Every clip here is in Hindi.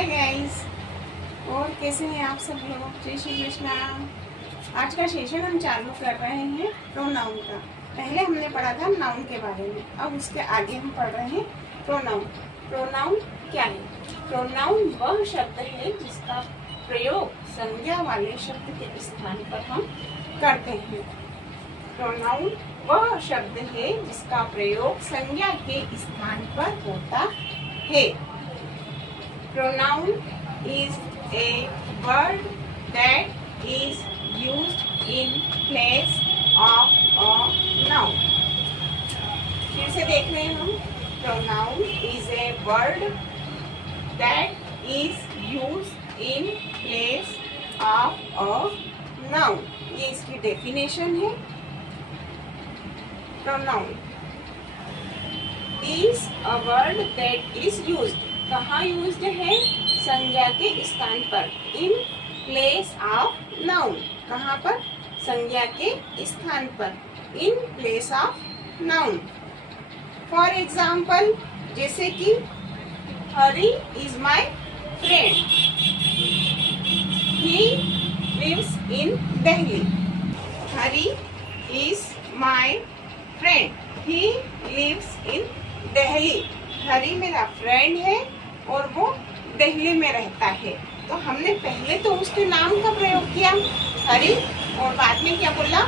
हाय गाइस, और कैसे हैं आप सब लोग। जय श्री कृष्णा। आज का सेशन हम चालू कर रहे हैं प्रोनाउन का। पहले हमने पढ़ा था नाउन के बारे में, अब उसके आगे हम पढ़ रहे हैं प्रोनाउन। प्रोनाउन क्या है? प्रोनाउन वह शब्द है जिसका प्रयोग संज्ञा वाले शब्द के स्थान पर हम करते हैं। प्रोनाउन वह शब्द है जिसका प्रयोग संज्ञा के स्थान पर होता है। Pronoun is a word that is used in place of a noun. फिर से देख रहे हैं हम। Pronoun is a word that is used in place of a noun. ये इसकी डेफिनेशन है। Pronoun is a word that is used. कहाँ यूज्ड है? संज्ञा के स्थान पर। In place of noun. कहाँ पर? संज्ञा के स्थान पर। In place of noun. For example, जैसे कि Hari is my friend, he lives in Delhi. Hari is my friend, he lives in Delhi. Hari मेरा फ्रेंड है और वो दिल्ली में रहता है। तो हमने पहले तो उसके नाम का प्रयोग किया हरी, और बाद में क्या बोला?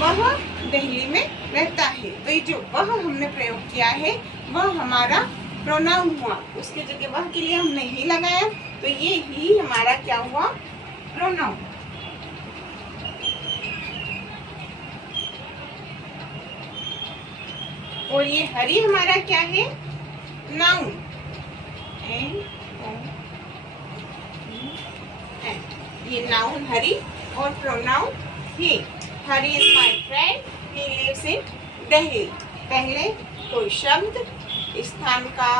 वह दिल्ली में रहता है। तो ये जो वह हमने प्रयोग किया है वह हमारा प्रोनाउन हुआ। उसके जगह वह के लिए हमने ही लगाया, तो ये ही हमारा क्या हुआ? प्रोनाउन। और ये हरी हमारा क्या है? नाउन। ये नाउन हरी और pronoun he. Hari is my friend, he lives in Delhi. पहले कोई शब्द स्थान का,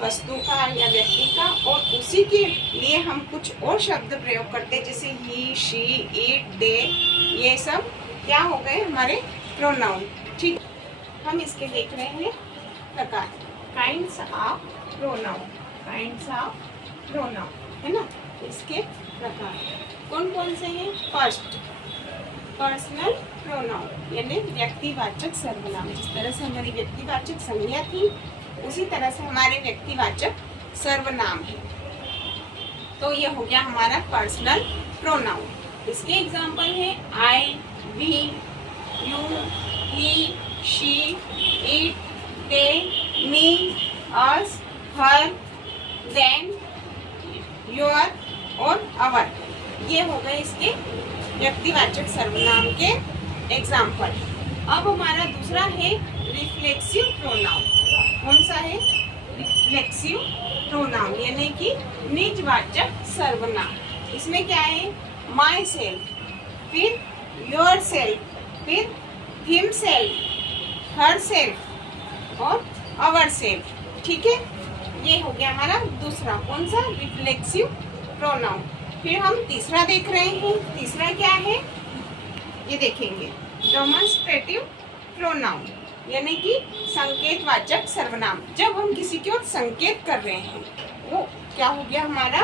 वस्तु का या व्यक्ति का, और उसी के लिए हम कुछ और शब्द प्रयोग करते, जैसे ही, शी, इट, दे। ये सब क्या हो गए? हमारे प्रोनाउन। ठीक, हम इसके देख रहे हैं प्रकार। Kinds of pronoun. Kinds of pronoun है ना, इसके प्रकार कौन कौन से हैं? फर्स्ट, पर्सनल प्रोनाउन, यानी व्यक्तिवाचक सर्वनाम। जिस तरह से हमारी व्यक्तिवाचक संज्ञा थी, उसी तरह से हमारे व्यक्तिवाचक सर्वनाम है। तो ये हो गया हमारा पर्सनल प्रोनाउन। इसके एग्जाम्पल है I, we, you, he, she, it, they, me, us, her, them, your और our। ये हो गए इसके व्यक्तिवाचक सर्वनाम के एग्जाम्पल। अब हमारा दूसरा है रिफ्लेक्सिव प्रोनाउन। कौन सा है? रिफ्लेक्सिव प्रोनाउन, यानी कि निजवाचक सर्वनाम। इसमें क्या है? माई सेल्फ, फिर योर सेल्फ, फिर हिम सेल्फ, हर सेल्फ और अवर सेल्फ। ठीक है, ये हो गया हमारा दूसरा। कौन सा? Reflexive pronoun. फिर हम तीसरा देख रहे हैं। तीसरा क्या है? ये देखेंगे, डेमोन्स्ट्रेटिव प्रोनाउन, यानी कि संकेतवाचक सर्वनाम। जब हम किसी की ओर संकेत कर रहे हैं, वो क्या हो गया हमारा?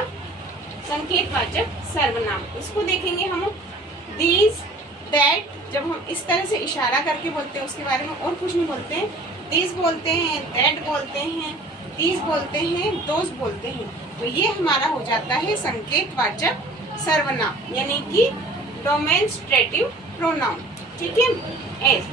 संकेतवाचक सर्वनाम। इसको देखेंगे हम। दीज, दैट, जब हम इस तरह से इशारा करके बोलते हैं, उसके बारे में और कुछ नहीं बोलते हैं। दिस बोलते हैं, दैट बोलते हैं, दीज बोलते हैं, दोज बोलते हैं, तो ये हमारा हो जाता है संकेतवाचक सर्वनाम, यानी कि डेमोन्स्ट्रेटिव प्रोनाउन। ठीक है। एस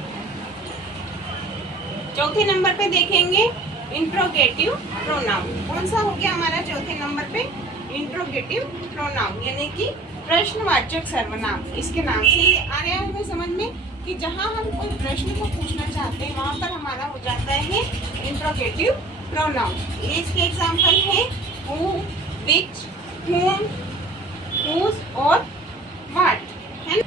चौथे नंबर पे देखेंगे इंट्रोगेटिव प्रोनाउन। कौन सा हो गया हमारा चौथे नंबर पे? इंट्रोगेटिव प्रोनाउन, यानी कि प्रश्नवाचक सर्वनाम। इसके नाम से ये आ रहा है हमें समझ में कि जहाँ हम कोई प्रश्न को पूछना चाहते हैं, वहाँ पर हमारा हो जाता है इंट्रोगेटिव प्रोनाउन। ये इसके एग्जाम्पल है हु, विच, whom, whose और what, है ना।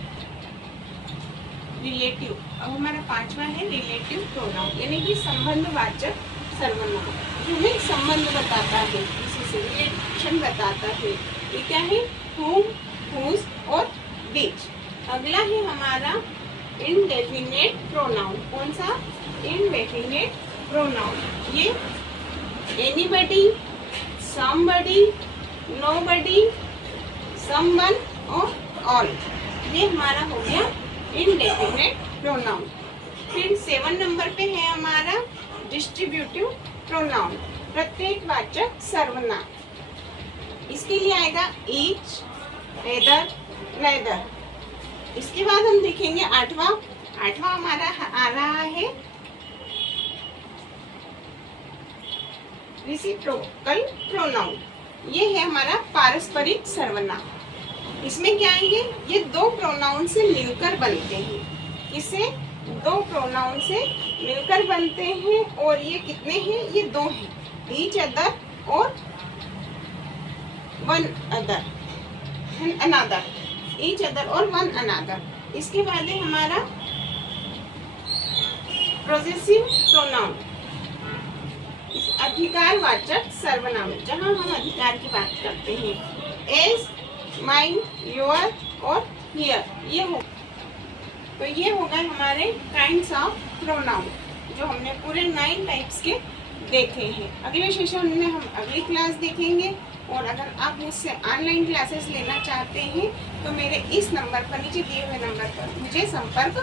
रिलेटिव, अब हमारा पांचवा है रिलेटिव प्रोनाउन, यानी कि संबंधवाचक सर्वनाम, जो हमें संबंध बताता है, किसी से रिलेशन बताता है। ये क्या है? whom, whose और which। अगला है हमारा इनडेफिनेट प्रोनाउन। कौन सा? Indefinite pronoun. ये anybody, somebody, somebody, nobody, someone और all। ये हमारा हो गया इंडेफिनेट प्रोनाउन। फिर 7 नंबर पे है हमारा डिस्ट्रीब्यूटिव प्रोनाउन, प्रत्येकवाचक सर्वनाम। इसके लिए आएगा ईच, एदर, नेदर। इसके बाद हम देखेंगे आठवां हमारा आ रहा है रेसिप्रोकल प्रोनाउन। ये है हमारा पारस्परिक सर्वनाम। इसमें क्या आएंगे, ये दो प्रोनाउन से मिलकर बनते हैं। किसे? दो प्रोनाउन से मिलकर बनते हैं। और ये कितने हैं? ये दो हैं, ईच अदर और वन अदर, अनादर। ईच अदर और वन अनादर। इसके बाद है हमारा पोजेसिव प्रोनाउन, अधिकारवाचक सर्वनाम, जहां हम अधिकार की बात करते हैं। एज, माइन, योर और हियर। ये हो तो ये हो गए हमारे काइंड्स ऑफ प्रोनाउन, जो हमने पूरे 9 टाइप्स के देखे हैं। अगले सेशन में हम अगली क्लास देखेंगे। और अगर आप मुझसे ऑनलाइन क्लासेस लेना चाहते हैं तो मेरे इस नंबर पर, नीचे दिए हुए नंबर पर मुझे संपर्क